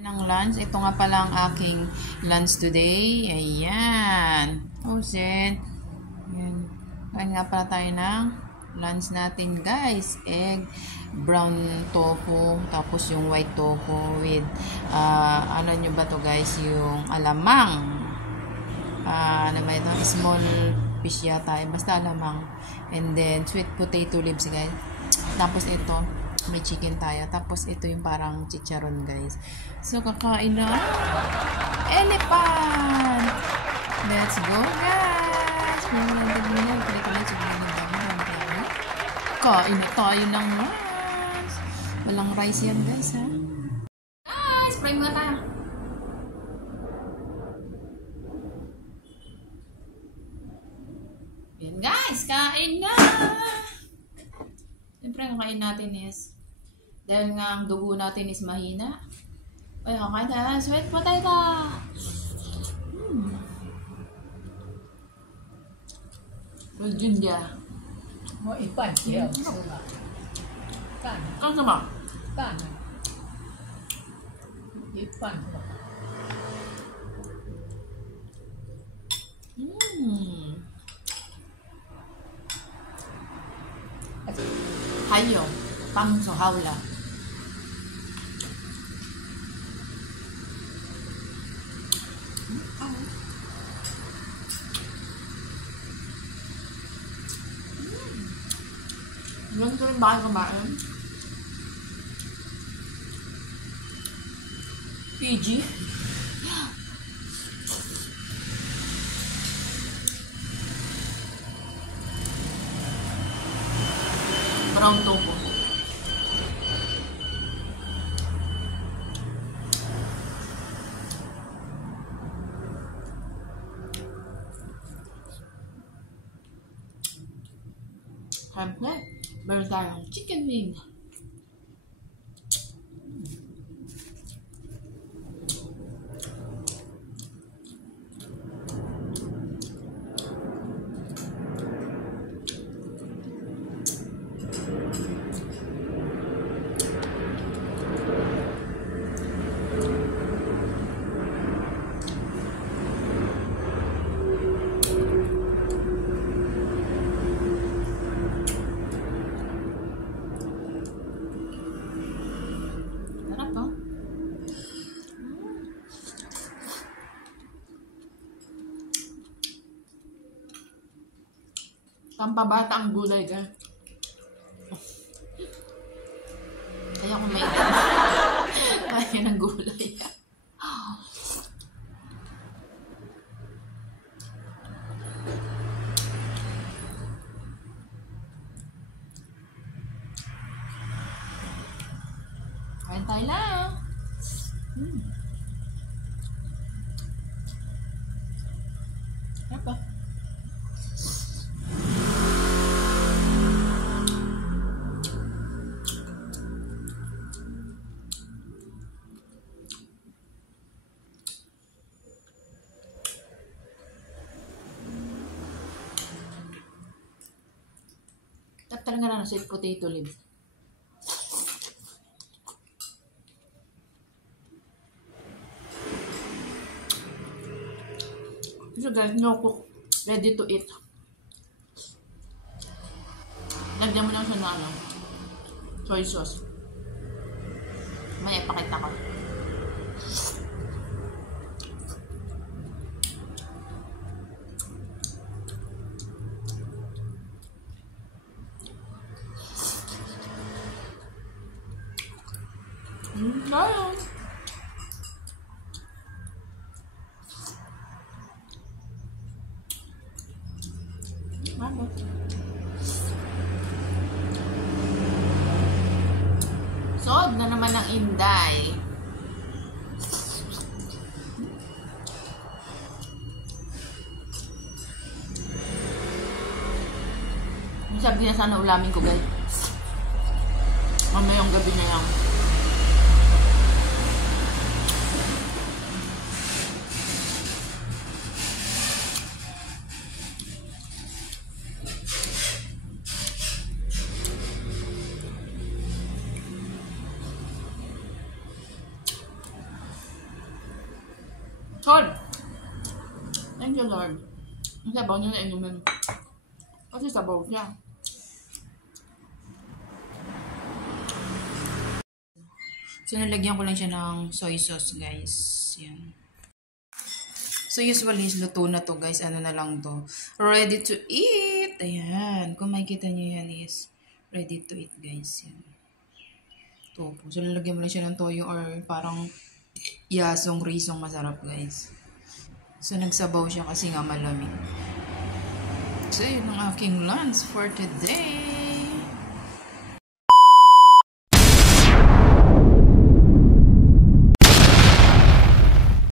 Ng lunch. Ito nga pala ang aking lunch today. Ayan. Osen. Ayan. Kain nga pala tayo ng lunch natin, guys. Egg, brown tofu, tapos yung white tofu with, ano nyo ba to, guys? Yung alamang. Ano ba ito? Small fish yata. Basta alamang. And then, sweet potato leaves, guys. Tapos ito, may chicken tayo. Tapos ito yung parang chicharon, guys. So, kakain na. Elephant! Let's go, guys! Kain na tayo ng rice. Walang rice yan, guys, ha? Guys, fry muna tayo. Yan, guys, kain na! Siyempre, ang kain natin is, dahil nga ang dugo natin is mahina, ay, kakain tayo, sweet potato! With ginger. Mo ipan siya. Kan. Ano sama? Kan. Ipan. Hayo, pang sohawla. Ganito rin ba kayo kumain? PG? Brown tofu. Siyempre, meron tayong chicken wing. Pampabata ang gulay, guys. Kaya kung may kaya ng gulay. Kain tayo lang. Apa? Talaga na sweet potato leaves. So guys, no cook. Ready to eat. Lagyan mo lang sa ano, soy sauce. May ipakita ko. Ayun. Sod na naman ang Inday. Sabi niya sana ulamin ko, guys. Mamayang gabi na yan. Lord! Thank you, Lord. Ang sabaw niya na inumin. Kasi sabaw siya. So, nalagyan ko lang siya ng soy sauce, guys. Yan. So, usually, luto na to, guys. Ano na lang to. Ready to eat. Ayan. Kung makikita niyo yan is ready to eat, guys. Yan. Tofu. So, lalagyan mo lang siya ng toyo or parang yasong risong masarap, guys. So, nagsabaw siya kasi nga malamig. So, yun ang aking lunch for today.